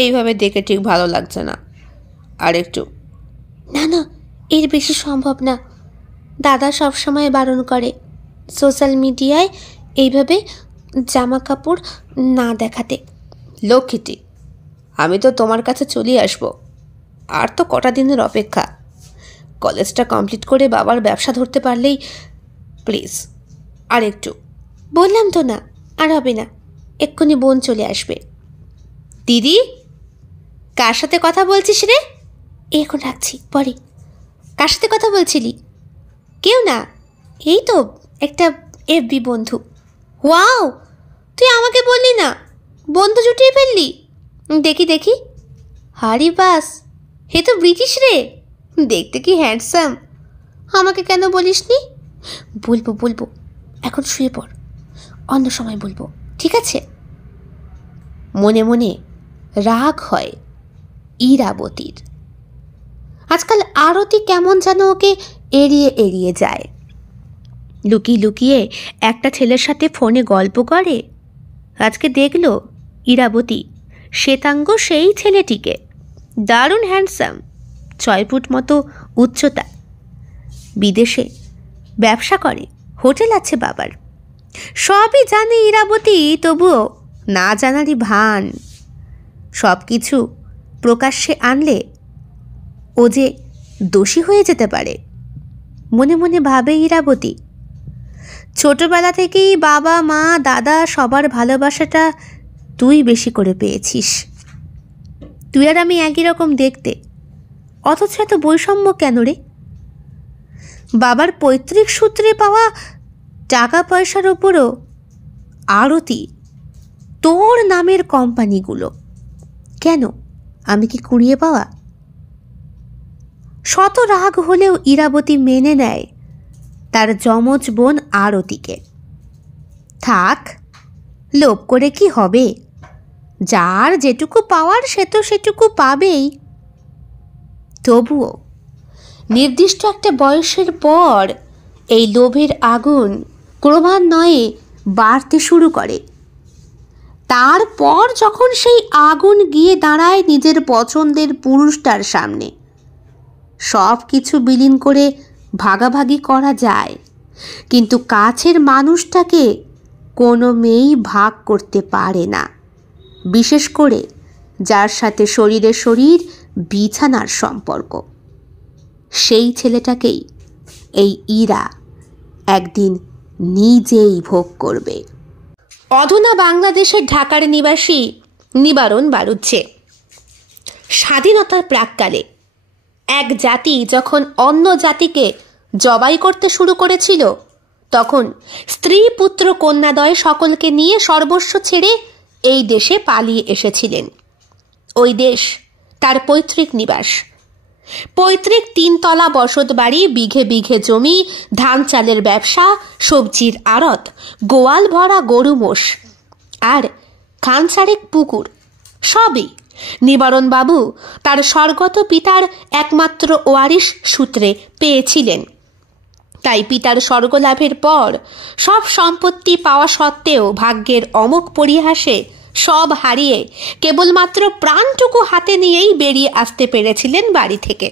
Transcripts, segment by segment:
এইভাবে দেখে ঠিক ভালো লাগছে না, আর একটু। না না, এর বেশি সম্ভব না। দাদা সবসময় বারণ করে সোশ্যাল মিডিয়ায় এইভাবে জামা কাপড় না দেখাতে। লক্ষ্মীটি, আমি তো তোমার কাছে চলে আসবো। আর তো কটা দিনের অপেক্ষা। কলেজটা কমপ্লিট করে বাবার ব্যবসা ধরতে পারলেই। প্লিজ আর একটু। বললাম তো না, আর হবে না। এক্ষুনি বোন চলে আসবে। দিদি, কার সাথে কথা বলছিস রে? এখন রাখছি, পরে। কার সাথে কথা বলছিলি? কেউ না, এই তো একটা এফবি বন্ধু। ওয়াও, তুই আমাকে বললি না? বন্ধু জুটিয়ে ফেললি? দেখি দেখি। হারি বাস, হে তো ব্রিটিশ রে, দেখতে কি হ্যান্ডসাম। আমাকে কেন বলিসনি? বলবো বলবো, এখন শুয়ে পড়, অন্য সময় বলবো, ঠিক আছে? মনে মনে রাগ হয় ইরাবতীর। আজকাল আরতি কেমন যেন ওকে এড়িয়ে এড়িয়ে যায়। লুকিয়ে লুকিয়ে একটা ছেলের সাথে ফোনে গল্প করে। আজকে দেখল ইরাবতী শ্বেতাঙ্গ সেই ছেলেটিকে। দারুণ হ্যান্ডসাম, 6 ফুট মতো উচ্চতা, বিদেশে ব্যবসা করে, হোটেল আছে বাবার। সবই জানে ইরাবতী, তবুও না জানারই ভান। সব কিছু প্রকাশ্যে আনলে ও যে দোষী হয়ে যেতে পারে। মনে মনে ভাবে ইরাবতী, ছোটবেলা থেকেই বাবা মা দাদা সবার ভালোবাসাটা তুই বেশি করে পেয়েছিস। তুই আর আমি একই রকম দেখতে, অথচ এত বৈষম্য কেন রে? বাবার পৈতৃক সূত্রে পাওয়া টাকা পয়সার ওপরও আরতি তোর নামের কোম্পানিগুলো কেন? আমি কি কুড়িয়ে পাওয়া? শত রাগ হলেও ইরাবতী মেনে নেয় তার যমজ বোন আরতিকে। থাক, লোভ করে কি হবে? যার যেটুকু পাওয়ার সে তো সেটুকু পাবেই। তবুও নির্দিষ্ট একটা বয়সের পর এই লোভের আগুন ক্রমান্বয়ে বাড়তে শুরু করে। তারপর যখন সেই আগুন গিয়ে দাঁড়ায় নিজের পছন্দের পুরুষটার সামনে, সব কিছু বিলীন করে ভাগাভাগি করা যায়, কিন্তু কাছের মানুষটাকে কোনো মেয়েই ভাগ করতে পারে না। বিশেষ করে যার সাথে শরীরে শরীর, বিছানার সম্পর্ক। সেই ছেলেটাকেই এই ইরা একদিন নিজেই ভোগ করবে। অধুনা বাংলাদেশের ঢাকার নিবাসী নিবারণ বাড়ুচ্ছে। স্বাধীনতার প্রাক্কালে এক জাতি যখন অন্য জাতিকে জবাই করতে শুরু করেছিল, তখন স্ত্রী পুত্র কন্যাদয় সকলকে নিয়ে সর্বস্ব ছেড়ে এই দেশে পালিয়ে এসেছিলেন। ওই দেশ তার পৈতৃক নিবাস। পৈতৃক 3 তলা বসত বাড়ি, বিঘে বিঘে জমি, ধান চালের ব্যবসা, সবজির আড়ত, গোয়াল ভরা গরু মোষ আর খানসারেক পুকুর, সবই নিবারণ বাবু তার স্বর্গত পিতার একমাত্র ওয়ারিশ সূত্রে পেয়েছিলেন। তাই পিতার স্বর্গলাভের পর সব সম্পত্তি পাওয়া সত্ত্বেও ভাগ্যের অমোঘ পরিহাসে সব হারিয়ে কেবলমাত্র প্রাণটুকু হাতে নিয়েই বেরিয়ে আসতে পেরেছিলেন বাড়ি থেকে।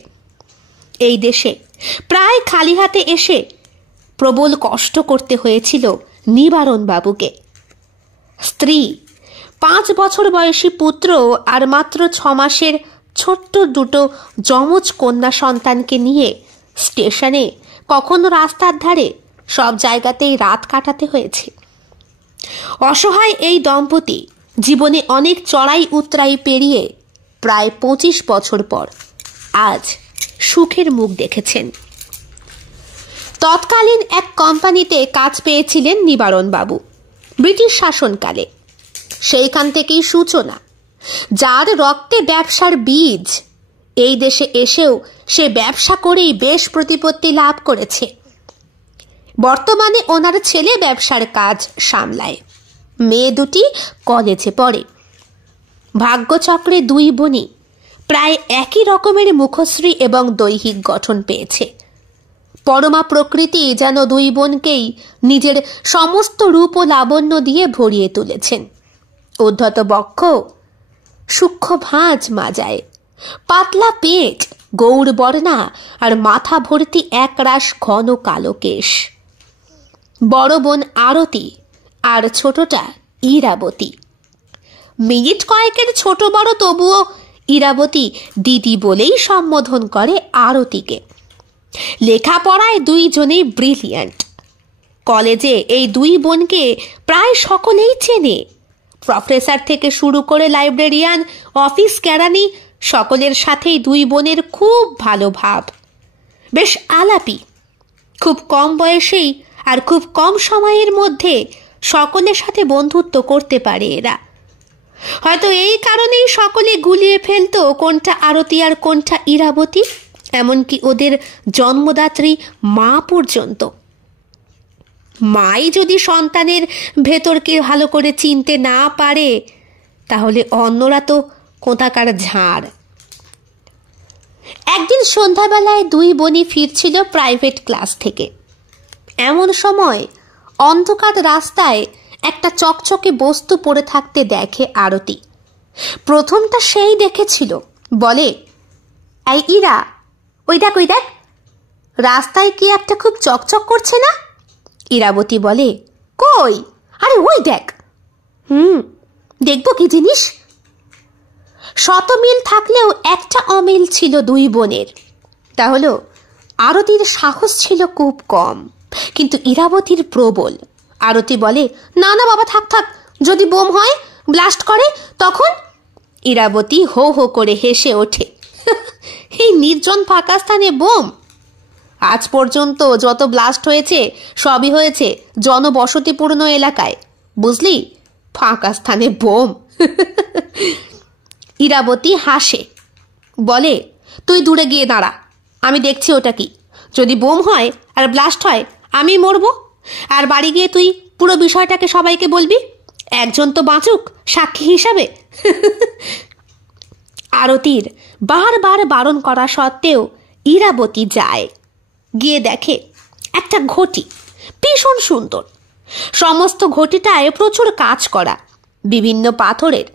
এই দেশে প্রায় খালি হাতে এসে প্রবল কষ্ট করতে হয়েছিল নিবারণ বাবুকে। স্ত্রী, 5 বছর বয়সী পুত্র আর মাত্র 6 মাসের ছোট্ট দুটো যমজ কন্যা সন্তানকে নিয়ে স্টেশনে, কখনো রাস্তার ধারে, সব জায়গাতেই রাত কাটাতে হয়েছে। অসহায় এই দম্পতি জীবনে অনেক চড়াই উতরাই পেরিয়ে প্রায় 25 বছর পর আজ সুখের মুখ দেখেছেন। তৎকালীন এক কোম্পানিতে কাজ পেয়েছিলেন নিবারণ বাবু ব্রিটিশ শাসনকালে। সেইখান থেকেই সূচনা। যার রক্তে ব্যবসার বীজ, এই দেশে এসেও সে ব্যবসা করেই বেশ প্রতিপত্তি লাভ করেছে। বর্তমানে ওনার ছেলে ব্যবসার কাজ সামলায়, মেয়ে দুটি কলেজে পড়ে। ভাগ্যচক্রে 2 বোনই প্রায় একই রকমের মুখশ্রী এবং দৈহিক গঠন পেয়েছে। পরমা প্রকৃতি যেন 2 বোনকেই নিজের সমস্ত রূপ ও লাবণ্য দিয়ে ভরিয়ে তুলেছেন। উদ্ধত বক্ষ, সূক্ষ্ম ভাঁজ মাজায়, পাতলা পেট, গৌর বর্ণা আর মাথা ভর্তি একরাশ ঘন কালো কেশ। বড় বোন আরতি আর ছোটটা ইরাবতী। মিনিট কয়েকের ছোট বড়, তবুও ইরাবতী দিদি বলেই সম্বোধন করে আরতিকে। লেখাপড়ায় দুইজনেই ব্রিলিয়ান্ট। কলেজে এই দুই বোনকে প্রায় সকলেই চেনে। প্রফেসর থেকে শুরু করে লাইব্রেরিয়ান, অফিস কেরানি, সকলের সাথেই দুই বোনের খুব ভালো ভাব। বেশ আলাপি। খুব কম বয়সেই আর খুব কম সময়ের মধ্যে সকলের সাথে বন্ধুত্ব করতে পারে এরা। হয়তো এই কারণেই সকলে গুলিয়ে ফেলতো কোনটা আরতি আর কোনটা ইরাবতী, এমনকি ওদের জন্মদাত্রী মা পর্যন্ত। মাই যদি সন্তানের ভেতরকে ভালো করে চিনতে না পারে, তাহলে অন্যরা তো কোথাকার ঝাড়। একদিন সন্ধ্যাবেলায় দুই বোনই ফিরছিল প্রাইভেট ক্লাস থেকে। এমন সময় অন্ধকার রাস্তায় একটা চকচকে বস্তু পড়ে থাকতে দেখে আরতি। প্রথমটা সেই দেখেছিল, বলে, এই ইরা, ওই দেখ ওই দেখ, রাস্তায় কি একটা খুব চকচক করছে না? ইরাবতী বলে, কই? আরে ওই দেখ। দেখবো কি জিনিস? শত মিল থাকলেও একটা অমিল ছিল দুই বোনের। তা হলো আরতির সাহস ছিল খুব কম, কিন্তু ইরাবতীর প্রবল। আরতি বলে, না না বাবা, থাক থাক, যদি বোম হয়, ব্লাস্ট করে, তখন? ইরাবতী হো হো করে হেসে ওঠে। এই নির্জন ফাঁকা স্থানে বোম? আজ পর্যন্ত যত ব্লাস্ট হয়েছে সবই হয়েছে জনবসতিপূর্ণ এলাকায়, বুঝলি? ফাঁকা স্থানে বোম? ইরাবতী হাসে, বলে, তুই দূরে গিয়ে দাঁড়া, আমি দেখছি ওটা কি। যদি বোম হয় আর ব্লাস্ট হয়, আমি মরবো। আর বাড়ি গিয়ে তুই পুরো বিষয়টাকে সবাইকে বলবি, একজন তো বাঁচুক সাক্ষী হিসাবে। আরতির বারবার বারণ করা সত্ত্বেও ইরাবতী যায়। গিয়ে দেখে একটা ঘটি, ভীষণ সুন্দর। সমস্ত ঘটিটায় প্রচুর কাজ করা, বিভিন্ন পাথরের।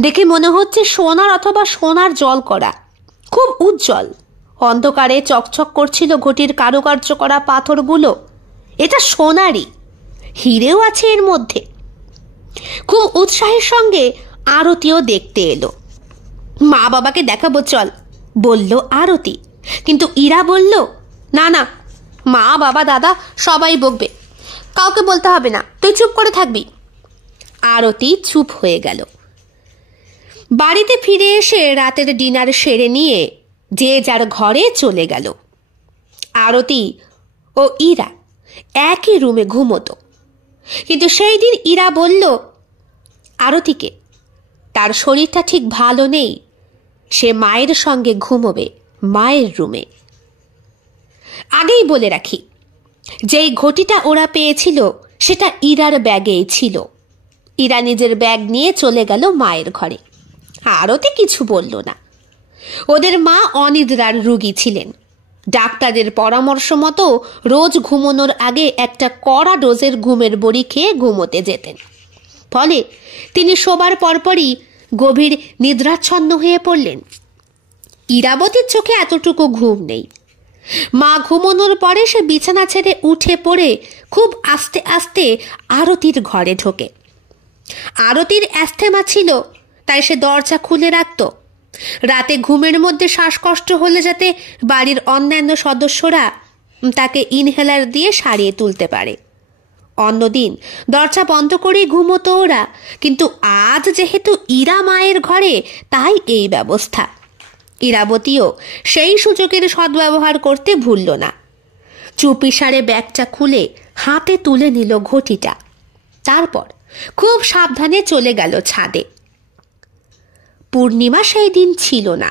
দেখে মনে হচ্ছে সোনার অথবা সোনার জল করা, খুব উজ্জ্বল। অন্ধকারে চকচক করছিল ঘটির কারুকার্য করা পাথরগুলো। এটা সোনারই, হিরেও আছে এর মধ্যে। খুব উৎসাহের সঙ্গে আরতিও দেখতে এলো। মা বাবাকে দেখাবো চল, বলল আরতি। কিন্তু ইরা বলল, না না, মা বাবা দাদা সবাই বকবে, কাউকে বলতে হবে না, তুই চুপ করে থাকবি। আরতি চুপ হয়ে গেল। বাড়িতে ফিরে এসে রাতের ডিনার সেরে নিয়ে যে যার ঘরে চলে গেল। আরতি ও ইরা একই রুমে ঘুমোতো। কিন্তু সেই দিন ইরা বলল আরতিকে, তার শরীরটা ঠিক ভালো নেই, সে মায়ের সঙ্গে ঘুমোবে মায়ের রুমে। আগেই বলে রাখি, যেই ঘটিটা ওরা পেয়েছিল সেটা ইরার ব্যাগেই ছিল। ইরা নিজের ব্যাগ নিয়ে চলে গেল মায়ের ঘরে। আরতি কিছু বলল না। ওদের মা অনিদ্রার রোগী ছিলেন। ডাক্তারের পরামর্শ মতো রোজ ঘুমানোর আগে একটা কড়া ডোজের ঘুমের বড়ি খেয়ে ঘুমোতে যেতেন। ফলে তিনি শোবার পরপরই গভীর নিদ্রাচ্ছন্ন হয়ে পড়লেন। ইরাবতীর চোখে এতটুকু ঘুম নেই। মা ঘুমানোর পরে সে বিছানা ছেড়ে উঠে পড়ে খুব আস্তে আস্তে আরতির ঘরে ঢোকে। আরতির অ্যাস্থেমা ছিল, তাই সে দরজা খুলে রাখত। রাতে ঘুমের মধ্যে শ্বাসকষ্ট হলে যাতে বাড়ির অন্যান্য সদস্যরা তাকে ইনহেলার দিয়ে সারিয়ে তুলতে পারে। অন্যদিন দরজা বন্ধ করে ঘুমোতো ওরা, কিন্তু আজ যেহেতু ইরা মায়ের ঘরে, তাই এই ব্যবস্থা। ইরাবতীও সেই সুযোগের সদ্ব্যবহার করতে ভুলল না। চুপিসারে ব্যাগটা খুলে হাতে তুলে নিল ঘটিটা। তারপর খুব সাবধানে চলে গেল ছাদে। পূর্ণিমা সেই দিন ছিল না।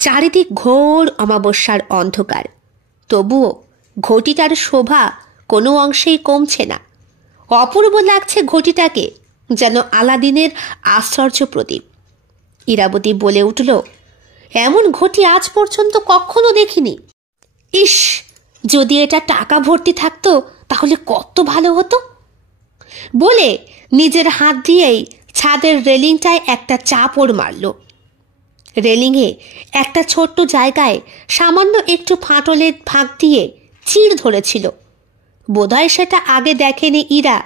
চারিদিক ঘোর অমাবস্যার অন্ধকার। তবুও ঘটিটার শোভা কোনো অংশেই কমছে না। অপূর্ব লাগছে ঘটিটাকে, যেন আলাদিনের আশ্চর্য প্রদীপ। ইরাবতী বলে উঠল, এমন ঘটি আজ পর্যন্ত কখনো দেখিনি। ইস, যদি এটা টাকা ভর্তি থাকতো তাহলে কত ভালো হতো। বলে নিজের হাত দিয়েই ছাদের রেলিংটায় একটা চাপড় মারল। রেলিংয়ে একটা ছোট্ট জায়গায় সামান্য একটু ফাটলের ফাঁক দিয়ে চিড় ধরেছিল। বোধহয় সেটা আগে দেখেনি ইরা,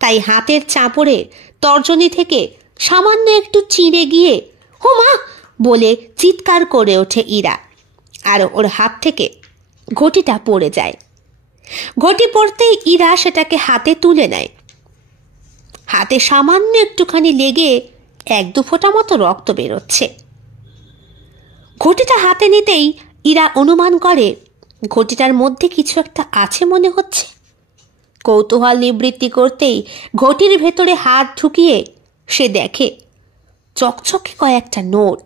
তাই হাতের চাপড়ে তর্জনী থেকে সামান্য একটু চিড়ে গিয়ে ও মা বলে চিৎকার করে ওঠে ইরা, আর ওর হাত থেকে ঘটিটা পড়ে যায়। ঘটি পড়তেই ইরা সেটাকে হাতে তুলে নেয়। হাতে সামান্য একটুখানি লেগে 1-2 ফোঁটা মতো রক্ত বেরোচ্ছে। ঘটিটা হাতে নিতেই ইরা অনুমান করে ঘটিটার মধ্যে কিছু একটা আছে মনে হচ্ছে। কৌতূহল নিবৃত্তি করতেই ঘটির ভেতরে হাত ঢুকিয়ে সে দেখে চকচকে কয়েকটা নোট,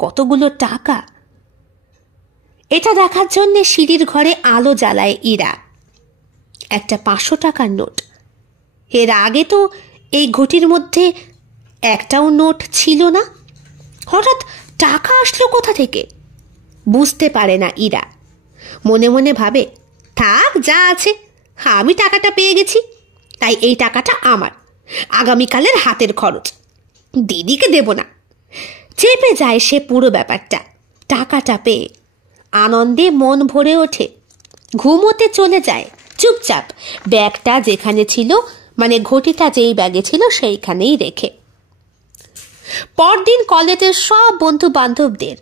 কতগুলো টাকা। এটা দেখার জন্য সিঁড়ির ঘরে আলো জ্বালায় ইরা। একটা 500 টাকার নোট। এর আগে তো এই ঘটির মধ্যে একটাও নোট ছিল না। হঠাৎ টাকা আসলো কোথা থেকে বুঝতে পারে না ইরা। মনে মনে ভাবে, থাক যা আছে, আমি টাকাটা পেয়ে গেছি, তাই এই টাকাটা আমার, আগামীকালের হাতের খরচ, দিদিকে দেব না। চেপে যায় সে পুরো ব্যাপারটা। টাকাটা পেয়ে আনন্দে মন ভরে ওঠে। ঘুমোতে চলে যায় চুপচাপ, ব্যাগটা যেখানে ছিল, মানে ঘটিটা যেই ব্যাগে ছিল সেইখানেই রেখে। পরদিন কলেজের সব বন্ধু বান্ধবদের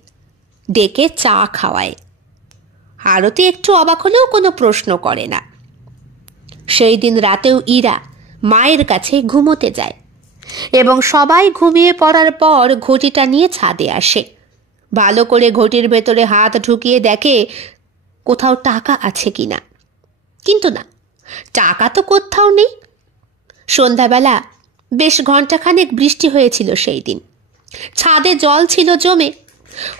ডেকে চা খাওয়ায়। আরতি একটু অবাক হলেও কোনো প্রশ্ন করে না। সেই দিন রাতেও ইরা মায়ের কাছে ঘুমোতে যায় এবং সবাই ঘুমিয়ে পড়ার পর ঘটিটা নিয়ে ছাদে আসে। ভালো করে ঘটির ভেতরে হাত ঢুকিয়ে দেখে কোথাও টাকা আছে কিনা, কিন্তু না, টাকা তো কোথাও নেই। সন্ধ্যাবেলা বেশ ঘণ্টাখানেক বৃষ্টি হয়েছিল সেই দিন। ছাদে জল ছিল জমে।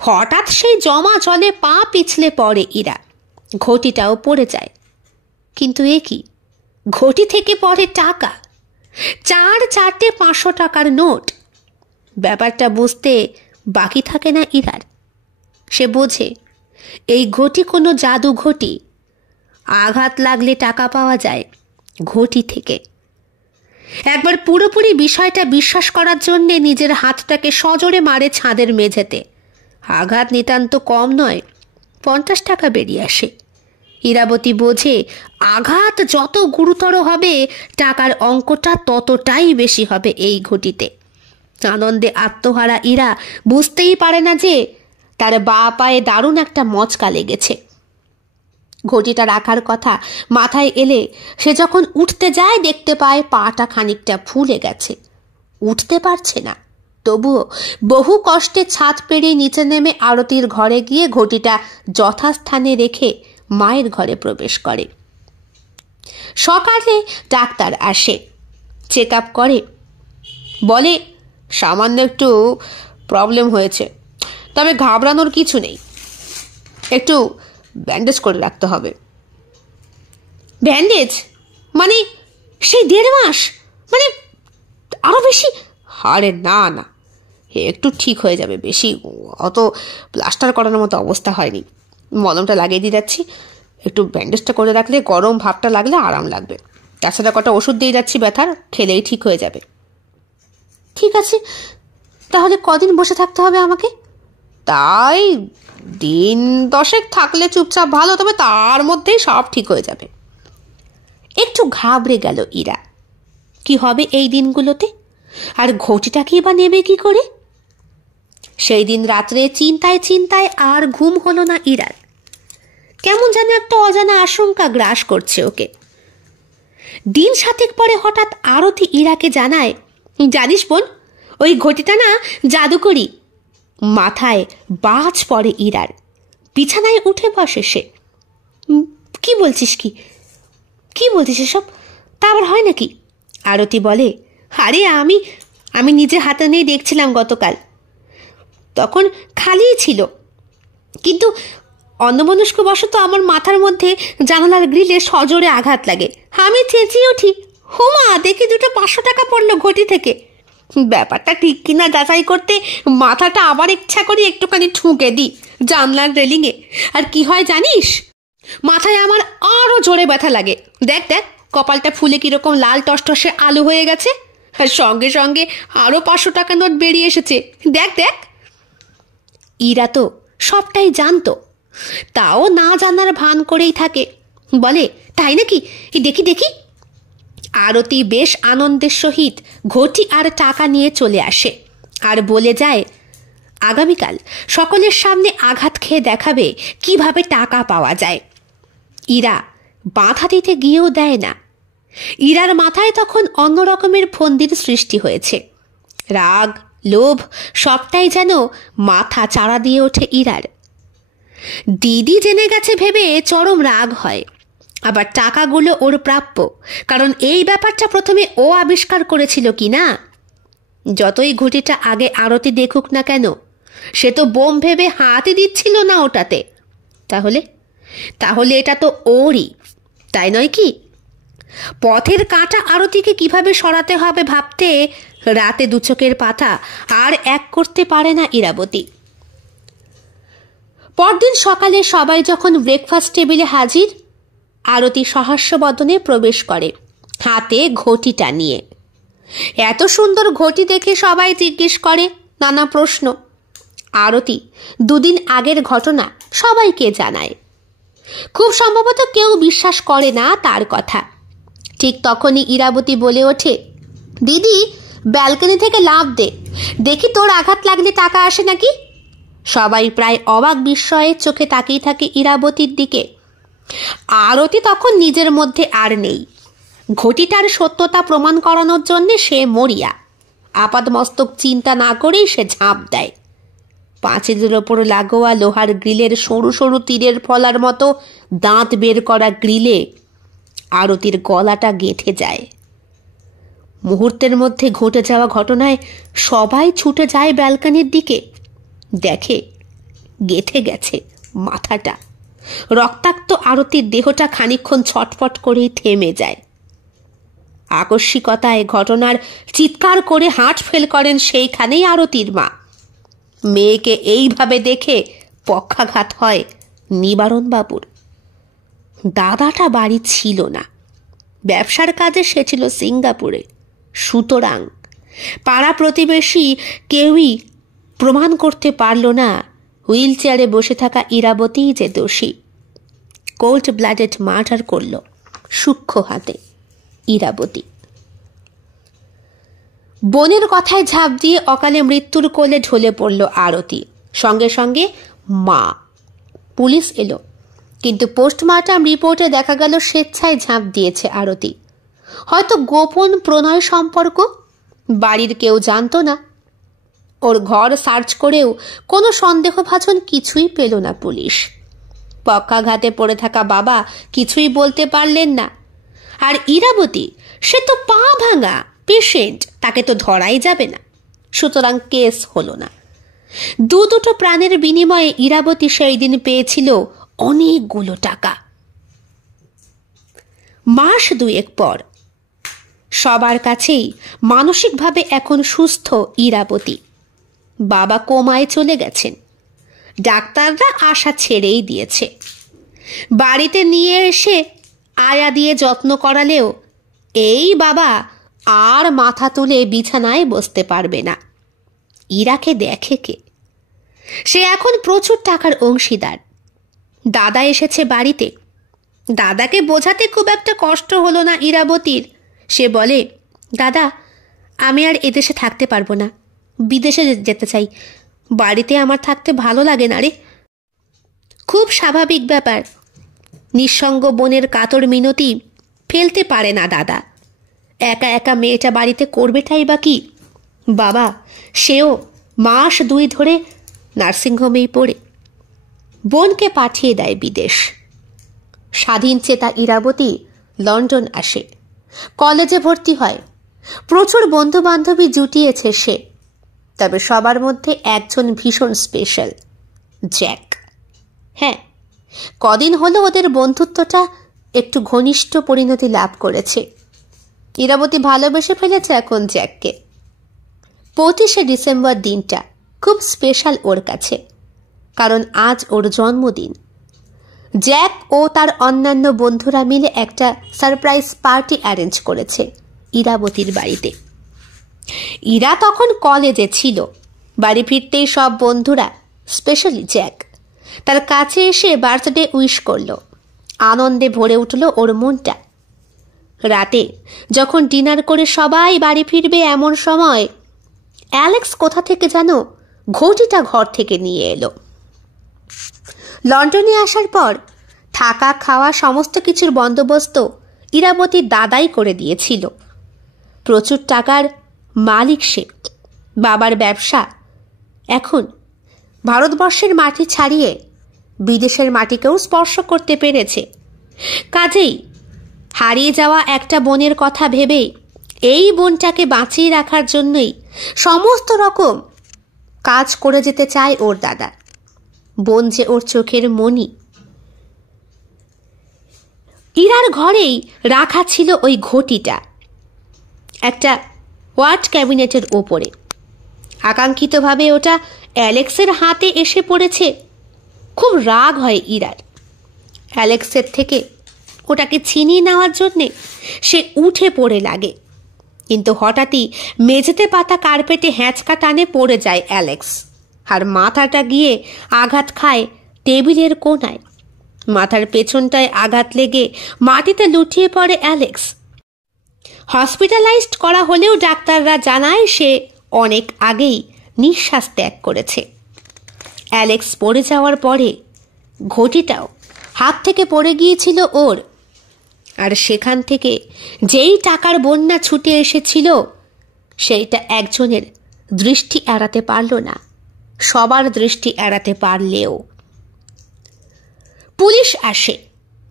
হঠাৎ সেই জমা জলে পা পিছলে পড়ে ইরা। ঘটিটাও পড়ে যায়। কিন্তু এ কি, ঘটি থেকে পড়ে টাকা, 4-4টে 500 টাকার নোট। ব্যাপারটা বুঝতে বাকি থাকে না ইরার। সে বোঝে এই ঘটি কোনো জাদু ঘটি। আঘাত লাগলে টাকা পাওয়া যায় ঘটি থেকে। একবার পুরোপুরি বিষয়টা বিশ্বাস করার জন্য নিজের হাতটাকে সজোরে মারে ছাদের মেঝেতে। আঘাত নিতান্ত কম নয়, 50 টাকা বেরিয়ে আসে। ইরাবতী বোঝে আঘাত যত গুরুতর হবে টাকার অঙ্কটা ততটাই বেশি হবে এই ঘটিতে। আনন্দে আত্মহারা ইরা বুঝতেই পারে না যে তার বা পায়ে দারুণ একটা মচকা লেগেছে। ঘটিটা রাখার কথা মাথায় এলে সে যখন উঠতে যায় দেখতে পায় পাটা খানিকটা ফুলে গেছে। উঠতে পারছে না, তবুও বহু কষ্টে ছাদ পেরিয়ে নিচে নেমে আরতির ঘরে গিয়ে ঘটিটা যথাস্থানে রেখে মায়ের ঘরে প্রবেশ করে। সকালে ডাক্তার আসে, চেক আপ করে, বলে সামান্য একটু প্রবলেম হয়েছে, তবে ঘাবড়ানোর কিছু নেই, একটু ব্যান্ডেজ করে রাখতে হবে। ব্যান্ডেজ মানে সেই 1.5 মাস, মানে আরো বেশি? আরে না না, একটু ঠিক হয়ে যাবে, বেশি অত প্লাস্টার করানোর মতো অবস্থা হয়নি। মলমটা লাগিয়ে দিয়ে যাচ্ছি, একটু ব্যান্ডেজটা করে রাখলে গরম ভাবটা লাগলে আরাম লাগবে। তাছাড়া কটা ওষুধ দিয়ে যাচ্ছি ব্যথার, খেলেই ঠিক হয়ে যাবে। ঠিক আছে, তাহলে কদিন বসে থাকতে হবে আমাকে? তাই 10 দশেক থাকলে চুপচাপ ভালো, তবে তার মধ্যেই সব ঠিক হয়ে যাবে। একটু ঘাবড়ে গেল ইরা। কি হবে এই দিনগুলোতে? আর ঘটিটা কি বা নেবে কি করে? সেই দিন রাত্রে চিন্তায় চিন্তায় আর ঘুম হলো না ইরার। কেমন যেন একটা অজানা আশঙ্কা গ্রাস করছে ওকে। দিন 7 পরে হঠাৎ আরতি ইরাকে জানায়, জানিস বোন, ওই ঘটিটা না জাদুকরি। মাথায় বাজ পড়ে ইরার। বিছানায় উঠে বসে সে। কি বলছিস? কি বলছিস এসব? তা আবার হয় নাকি? আরতি বলে, আরে আমি নিজে হাতে নিয়ে দেখছিলাম গতকাল, তখন খালিই ছিল, কিন্তু অন্যমনস্কবশত আমার মাথার মধ্যে জানালার গ্রিলে সজোরে আঘাত লাগে। আমি চেঁচিয়ে উঠি, হোমা, দেখি 2টো 500 টাকা পড়লো ঘটি থেকে। ব্যাপারটা ঠিক কিনা যাচাই করতে মাথাটা আবার ইচ্ছা করি একটুখানি ঠুকে দিই জানলার রেলিংয়ে। আর কি হয় জানিস? মাথায় আমার আরো জোরে ব্যথা লাগে। দেখ দেখ, কপালটা ফুলে কিরকম লাল টসটসে আলু হয়ে গেছে। আর সঙ্গে সঙ্গে আরো 500 টাকা নোট বেরিয়ে এসেছে। দেখ দেখ, ইরা তো সবটাই জানতো, তাও না জানার ভান করেই থাকে। বলে, তাই নাকি, দেখি দেখি। আরতি বেশ আনন্দের সহিত ঘটি আর টাকা নিয়ে চলে আসে আর বলে যায়, আগামীকাল সকলের সামনে আঘাত খেয়ে দেখাবে কিভাবে টাকা পাওয়া যায়। ইরা বাধা দিতে গিয়েও দেয় না। ইরার মাথায় তখন অন্য রকমের ফন্দির সৃষ্টি হয়েছে। রাগ, লোভ সবটাই যেন মাথা চাড়া দিয়ে ওঠে ইরার। দিদি জেনে গেছে ভেবে চরম রাগ হয়। আবার টাকাগুলো ওর প্রাপ্য, কারণ এই ব্যাপারটা প্রথমে ও আবিষ্কার করেছিল কি না। যতই ঘটিটা আগে আরতি দেখুক না কেন, সে তো বোম ভেবে হাতই দিচ্ছিল না ওটাতে। তাহলে এটা তো ওরই, তাই নয় কি? পথের কাঁটা আরতিকে কিভাবে সরাতে হবে ভাবতে রাতে দুচোখের পাতা আর এক করতে পারে না ইরাবতী। পরদিন সকালে সবাই যখন ব্রেকফাস্ট টেবিলে হাজির, আরতি সহাস্যবদনে প্রবেশ করে হাতে ঘটিটা নিয়ে। এত সুন্দর ঘটি দেখে সবাই জিজ্ঞেস করে নানা প্রশ্ন। আরতি দুদিন আগের ঘটনা সবাইকে জানায়। খুব সম্ভবত কেউ বিশ্বাস করে না তার কথা। ঠিক তখনই ইরাবতী বলে ওঠে, দিদি ব্যালকনি থেকে লাফ দে, দেখি তোর আঘাত লাগলে টাকা আসে নাকি। সবাই প্রায় অবাক বিস্ময়ে চোখে তাকিয়ে থাকে ইরাবতীর দিকে। আরতি তখন নিজের মধ্যে আর নেই। ঘটিটার সত্যতা প্রমাণ করানোর জন্য সে মরিয়া। আপাদমস্তক চিন্তা না করেই সে ঝাঁপ দেয়। পাঁচিলের ওপর লাগোয়া লোহার গ্রিলের সরু সরু তীরের ফলার মতো দাঁত বের করা গ্রিলে আরতির গলাটা গেঁথে যায়। মুহূর্তের মধ্যে ঘটে যাওয়া ঘটনায় সবাই ছুটে যায় ব্যালকনির দিকে। দেখে গেঁথে গেছে মাথাটা। রক্তাক্ত আরতির দেহটা খানিকক্ষণ ছটফট করেই থেমে যায়। আকস্মিকতায় ঘটনার চিৎকার করে হাট ফেল করেন সেইখানেই আরতির মা। মেয়েকে এইভাবে দেখে পক্ষাঘাত হয় নিবারণ বাবুর। দাদাটা বাড়ি ছিল না, ব্যবসার কাজে সে ছিল সিঙ্গাপুরে। সুতরাং পাড়া প্রতিবেশী কেউই প্রমাণ করতে পারল না হুইল চেয়ারে বসে থাকা ইরাবতীই যে দোষী। কোল্ড ব্লাডেড মার্ডার করল সূক্ষ্ম হাতে ইরাবতী। বোনের কথায় ঝাঁপ দিয়ে অকালে মৃত্যুর কোলে ঢলে পড়ল আরতি। সঙ্গে সঙ্গে মা। পুলিশ এলো, কিন্তু পোস্টমর্টম রিপোর্টে দেখা গেল স্বেচ্ছায় ঝাঁপ দিয়েছে আরতি। হয়তো গোপন প্রণয় সম্পর্ক, বাড়ির কেউ জানতো না। ওর ঘর সার্চ করেও কোনো সন্দেহভাজন কিছুই পেল না পুলিশ। পক্ষাঘাতে পড়ে থাকা বাবা কিছুই বলতে পারলেন না। আর ইরাবতী, সে তো পা ভাঙা পেশেন্ট, তাকে তো ধরাই যাবে না। সুতরাং কেস হলো না। দুটো প্রাণের বিনিময়ে ইরাবতী সেই দিন পেয়েছিল অনেকগুলো টাকা। মাস দুয়েক পর সবার কাছেই মানসিকভাবে এখন সুস্থ ইরাবতী। বাবা কোমায় চলে গেছেন। ডাক্তাররা আশা ছেড়েই দিয়েছে। বাড়িতে নিয়ে এসে আয়া দিয়ে যত্ন করালেও এই বাবা আর মাথা তুলে বিছানায় বসতে পারবে না। ইরাকে দেখে কে? সে এখন প্রচুর টাকার অংশীদার। দাদা এসেছে বাড়িতে। দাদাকে বোঝাতে খুব একটা কষ্ট হলো না ইরাবতীর। সে বলে, দাদা আমি আর এদেশে থাকতে পারবো না, বিদেশে যেতে চাই। বাড়িতে আমার থাকতে ভালো লাগে না রে। খুব স্বাভাবিক ব্যাপার। নিঃসঙ্গ বোনের কাতর মিনতি ফেলতে পারে না দাদা। একা একা মেয়েটা বাড়িতে করবেটাই বা কি? বাবা সেও মাস দুই ধরে নার্সিংহোমেই পড়ে। বোনকে পাঠিয়ে দেয় বিদেশ। স্বাধীন চেতা ইরাবতী লন্ডন আসে, কলেজে ভর্তি হয়। প্রচুর বন্ধু বান্ধবী জুটিয়েছে সে। তবে সবার মধ্যে একজন ভীষণ স্পেশাল, জ্যাক। হ্যাঁ, কদিন হলো ওদের বন্ধুত্বটা একটু ঘনিষ্ঠ পরিণতি লাভ করেছে। ইরাবতী ভালোবেসে ফেলেছে এখন জ্যাককে। 25শে ডিসেম্বর দিনটা খুব স্পেশাল ওর কাছে, কারণ আজ ওর জন্মদিন। জ্যাক ও তার অন্যান্য বন্ধুরা মিলে একটা সারপ্রাইজ পার্টি অ্যারেঞ্জ করেছে ইরাবতীর বাড়িতে। ইরা তখন কলেজে ছিল। বাড়ি ফিরতেই সব বন্ধুরা স্পেশালি জ্যাক তার কাছে এসে বার্থডে উইশ করল। আনন্দে ভরে উঠল ওর মনটা। রাতে যখন ডিনার করে সবাই বাড়ি ফিরবে এমন সময় অ্যালেক্স কোথা থেকে যেন ঘটিটা ঘর থেকে নিয়ে এলো। লন্ডনে আসার পর থাকা খাওয়া সমস্ত কিছুর বন্দোবস্ত ইরাবতীর দাদাই করে দিয়েছিল। প্রচুর টাকার মালিক সে। বাবার ব্যবসা এখন ভারতবর্ষের মাটি ছাড়িয়ে বিদেশের মাটিকেও স্পর্শ করতে পেরেছে। কাজেই হারিয়ে যাওয়া একটা বোনের কথা ভেবেই এই বোনটাকে বাঁচিয়ে রাখার জন্যই সমস্ত রকম কাজ করে যেতে চায় ওর দাদা। বোন যে ওর চোখের মণি। ইরার ঘরেই রাখা ছিল ওই ঘটিটা, একটা ওয়ার্ড ক্যাবিনেটের ওপরে। আকাঙ্ক্ষিতভাবে ওটা অ্যালেক্সের হাতে এসে পড়েছে। খুব রাগ হয় ইরার। অ্যালেক্সের থেকে ওটাকে ছিনিয়ে নেওয়ার জন্যে সে উঠে পড়ে লাগে, কিন্তু হঠাৎই মেঝেতে পাতা কার্পেটে হ্যাঁচকা টানে পড়ে যায় অ্যালেক্স, আর মাথাটা গিয়ে আঘাত খায় টেবিলের কোণায়। মাথার পেছনটায় আঘাত লেগে মাটিতে লুটিয়ে পড়ে অ্যালেক্স। হসপিটালাইজড করা হলেও ডাক্তাররা জানায় সে অনেক আগেই নিঃশ্বাস ত্যাগ করেছে। অ্যালেক্স পড়ে যাওয়ার পরে ঘটিটাও হাত থেকে পড়ে গিয়েছিল ওর, আর সেখান থেকে যেই টাকার বন্যা ছুটে এসেছিল সেইটা একজনের দৃষ্টি এড়াতে পারল না, সবার দৃষ্টি এড়াতে পারলেও। পুলিশ আসে,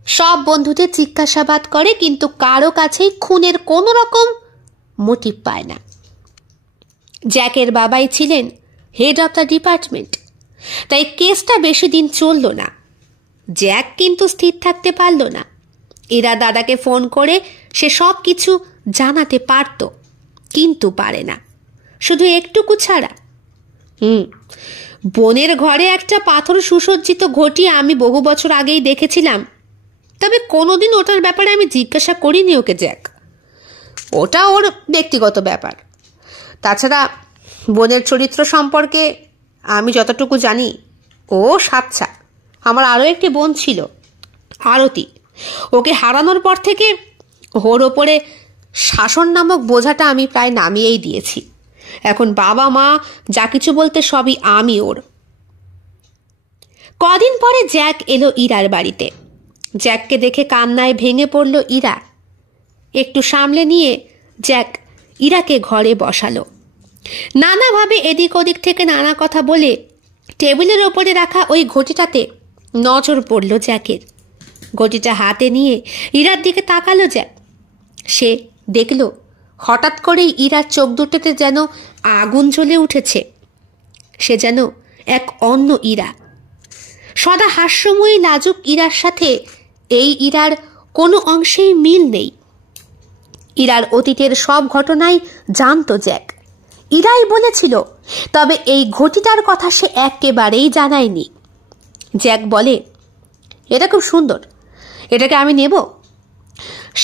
সব বন্ধুদের জিজ্ঞাসাবাদ করে, কিন্তু কারো কাছেই খুনের কোনো রকম মোটিভ পায় না। জ্যাকের বাবাই ছিলেন হেড অফ দ্য ডিপার্টমেন্ট, তাই কেসটা বেশি দিন চলল না। জ্যাক কিন্তু স্থির থাকতে পারল না। এরা দাদাকে ফোন করে সে সব কিছু জানাতে পারত, কিন্তু পারে না, শুধু একটুকু ছাড়া। বোনের ঘরে একটা পাথর সুসজ্জিত ঘটি আমি বহু বছর আগেই দেখেছিলাম, তবে কোনোদিন ওটার ব্যাপারে আমি জিজ্ঞাসা করিনি ওকে জ্যাক। ওটা ওর ব্যক্তিগত ব্যাপার। তাছাড়া বোনের চরিত্র সম্পর্কে আমি যতটুকু জানি ও সাচ্চা। আমার আরও একটি বোন ছিল, আরতি। ওকে হারানোর পর থেকে ওর ওপরে শাসন নামক বোঝাটা আমি প্রায় নামিয়েই দিয়েছি। এখন বাবা মা যা কিছু বলতে সবই আমি ওর। কদিন পরে জ্যাক এলো ইরার বাড়িতে। জ্যাককে দেখে কান্নায় ভেঙে পড়ল ইরা। একটু সামলে নিয়ে জ্যাক ইরাকে ঘরে বসালো। নানাভাবে এদিক ওদিক থেকে নানা কথা বলে টেবিলের ওপরে রাখা ওই ঘটিটাতে নজর পড়ল জ্যাকের। ঘটিটা হাতে নিয়ে ইরার দিকে তাকালো জ্যাক। সে দেখল হঠাৎ করেই ইরার চোখ দুটোতে যেন আগুন জ্বলে উঠেছে। সে যেন এক অন্য ইরা। সদা হাস্যময়ী লাজুক ইরার সাথে এই ইরার কোনো অংশেই মিল নেই। ইরার অতীতের সব ঘটনাই জানত জ্যাক। ইরাই বলেছিল, তবে এই ঘটিটার কথা সে একেবারেই জানায়নি। জ্যাক বলে, এটা খুব সুন্দর, এটাকে আমি নেব।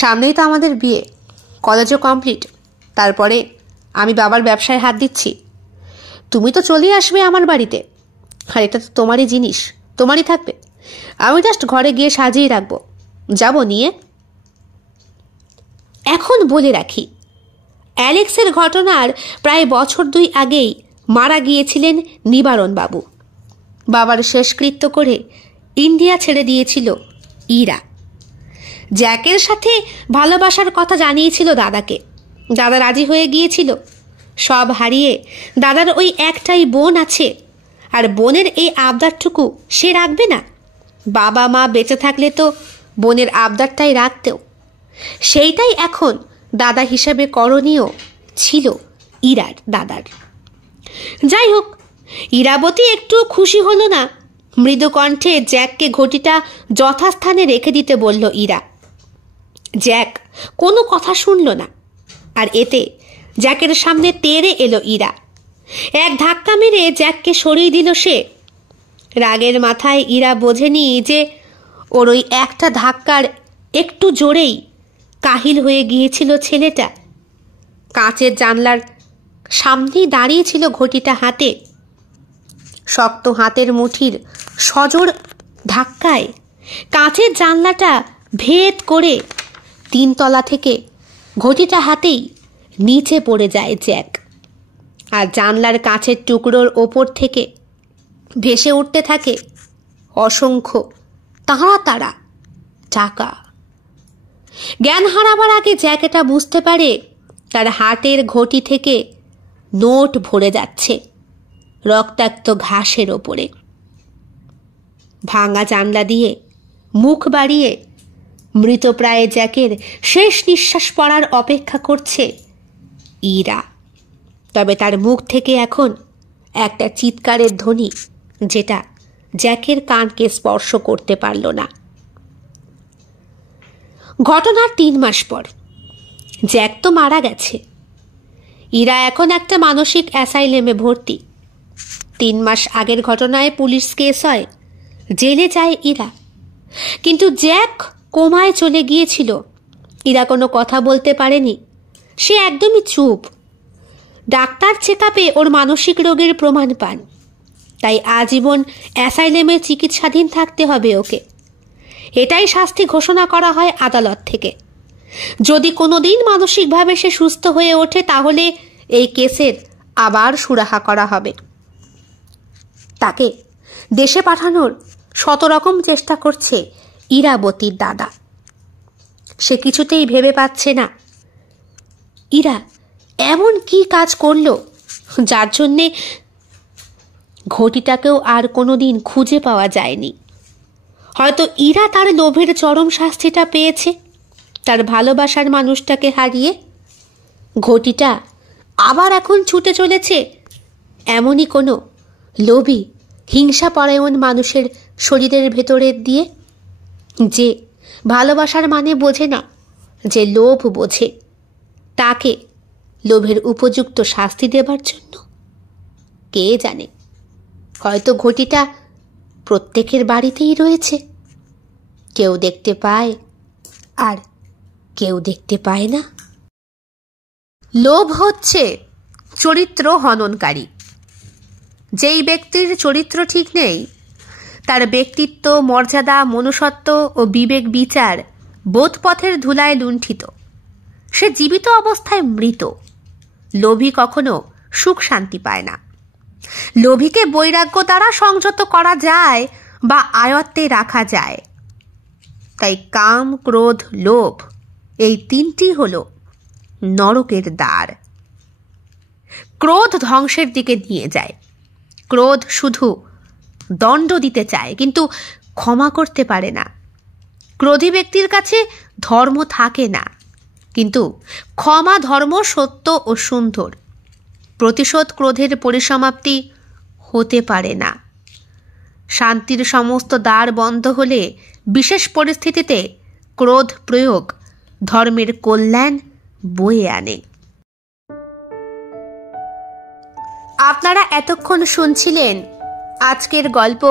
সামনেই তো আমাদের বিয়ে, কলেজও কমপ্লিট, তারপরে আমি বাবার ব্যবসায় হাত দিচ্ছি। তুমি তো চলেই আসবে আমার বাড়িতে, আর এটা তো তোমারই জিনিস, তোমারই থাকবে। আমি জাস্ট ঘরে গিয়ে সাজিয়ে রাখবো, যাব নিয়ে। এখন বলে রাখি, অ্যালেক্সের ঘটনার প্রায় বছর 2 আগেই মারা গিয়েছিলেন নিবারণ বাবু। বাবার শেষকৃত্য করে ইন্ডিয়া ছেড়ে দিয়েছিল ইরা। জ্যাকের সাথে ভালোবাসার কথা জানিয়েছিল দাদাকে। দাদা রাজি হয়ে গিয়েছিল। সব হারিয়ে দাদার ওই একটাই বোন আছে, আর বোনের এই আবদারটুকু সে রাখবে না? বাবা মা বেঁচে থাকলে তো বোনের আবদারটাই রাখতেও। সেইটাই এখন দাদা হিসাবে করণীয় ছিল ইরার দাদার। যাই হোক, ইরাবতী একটু খুশি হলো না। মৃদু কণ্ঠে জ্যাককে ঘটিটা যথাস্থানে রেখে দিতে বলল ইরা। জ্যাক কোনো কথা শুনল না, আর এতে জ্যাকের সামনে তেড়ে এলো ইরা। এক ধাক্কা মেরে জ্যাককে সরিয়ে দিল সে। রাগের মাথায় ইরা বোঝেনি যে ওর ওই একটা ধাক্কার একটু জোরেই কাহিল হয়ে গিয়েছিল ছেলেটা। কাঁচের জানলার সামনেই দাঁড়িয়েছিল ঘটিটা হাতে। শক্ত হাতের মুঠির সজোর ধাক্কায় কাঁচের জানলাটা ভেদ করে 3 তলা থেকে ঘটিটা হাতেই নিচে পড়ে যায় জ্যাক। আর জানলার কাঁচের টুকরোর ওপর থেকে ভেসে উঠতে থাকে অসংখ্য তারা তারা টাকা। জ্ঞান হারাবার আগে জ্যাক এটা বুঝতে পারে তার হাতের ঘটি থেকে নোট ভরে যাচ্ছে রক্তাক্ত ঘাসের ওপরে। ভাঙা জানলা দিয়ে মুখ বাড়িয়ে মৃতপ্রায় জ্যাকের শেষ নিঃশ্বাস পড়ার অপেক্ষা করছে ইরা। তবে তার মুখ থেকে এখন একটা চিৎকারের ধ্বনি, যেটা জ্যাকের কানকে স্পর্শ করতে পারল না। ঘটনার 3 মাস পর জ্যাক তো মারা গেছে। ইরা এখন একটা মানসিক অ্যাসাইলেমে ভর্তি। 3 মাস আগের ঘটনায় পুলিশ কেস হয়, জেলে যায় ইরা। কিন্তু জ্যাক কোমায় চলে গিয়েছিল। ইরা কোনো কথা বলতে পারেনি, সে একদমই চুপ। ডাক্তার চেকআপে ওর মানসিক রোগের প্রমাণ পান, তাই আজীবন অ্যাসাইলেমে চিকিৎসাধীন থাকতে হবে ওকে। এটাই শাস্তি ঘোষণা করা হয় আদালত থেকে। যদি কোনোদিন মানসিকভাবে সে সুস্থ হয়ে ওঠে তাহলে এই কেসের আবার সুরাহা করা হবে। তাকে দেশে পাঠানোর 100 রকম চেষ্টা করছে ইরাবতীর দাদা। সে কিছুতেই ভেবে পাচ্ছে না ইরা এমন কি কাজ করলো যার জন্যে ঘটিটাকেও আর কোনোদিন খুঁজে পাওয়া যায়নি। হয়তো ইরা তার লোভের চরম শাস্তিটা পেয়েছে তার ভালোবাসার মানুষটাকে হারিয়ে। ঘটিটা আবার এখন ছুটে চলেছে এমনই কোনো লোভী হিংসাপরায়ণ মানুষের শরীরের ভেতরের দিয়ে, যে ভালোবাসার মানে বোঝে না, যে লোভ বোঝে। তাকে লোভের উপযুক্ত শাস্তি দেবার জন্য কে জানে, হয়তো ঘটিটা প্রত্যেকের বাড়িতেই রয়েছে। কেউ দেখতে পায় আর কেউ দেখতে পায় না। লোভ হচ্ছে চরিত্র হননকারী। যেই ব্যক্তির চরিত্র ঠিক নেই, তার ব্যক্তিত্ব, মর্যাদা, মনুষ্যত্ব ও বিবেক বিচার বোধপথের ধুলায় লুণ্ঠিত। সে জীবিত অবস্থায় মৃত। লোভী কখনো সুখ শান্তি পায় না। লোভীকে বৈরাগ্য দ্বারা সংযত করা যায় বা আয়ত্তে রাখা যায়। তাই কাম, ক্রোধ, লোভ এই 3টি হলো নরকের দ্বার। ক্রোধ ধ্বংসের দিকে নিয়ে যায়। ক্রোধ শুধু দণ্ড দিতে চায়, কিন্তু ক্ষমা করতে পারে না। ক্রোধী ব্যক্তির কাছে ধর্ম থাকে না, কিন্তু ক্ষমা ধর্ম, সত্য ও সুন্দর। প্রতিশোধ ক্রোধের পরিসমাপ্তি হতে পারে না। শান্তির সমস্ত দ্বার বন্ধ হলে বিশেষ পরিস্থিতিতে ক্রোধ প্রয়োগ ধর্মের কল্যাণ বয়ে আনে। আপনারা এতক্ষণ শুনছিলেন আজকের গল্প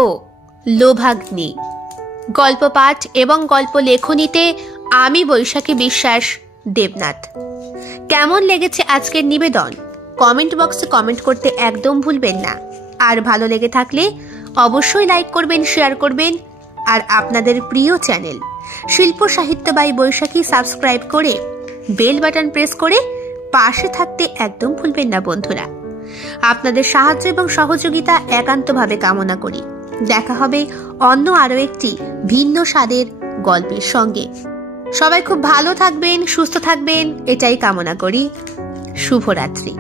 লোভাগ্নি। গল্প পাঠ এবং গল্প লেখনীতে আমি বৈশাখী বিশ্বাস, দেবনাথ। কেমন লেগেছে আজকের নিবেদন কমেন্ট বক্সে কমেন্ট করতে একদম ভুলবেন না। আর ভালো লেগে থাকলে অবশ্যই লাইক করবেন, শেয়ার করবেন। আর আপনাদের প্রিয় চ্যানেল শিল্প সাহিত্য বাই বৈশাখী সাবস্ক্রাইব করে বেল বাটন প্রেস করে পাশে থাকতে একদম ভুলবেন না বন্ধুরা। আপনাদের সাহায্য এবং সহযোগিতা একান্তভাবে কামনা করি। দেখা হবে অন্য আরো একটি ভিন্ন স্বাদের গল্পের সঙ্গে। সবাই খুব ভালো থাকবেন, সুস্থ থাকবেন, এটাই কামনা করি। শুভরাত্রি।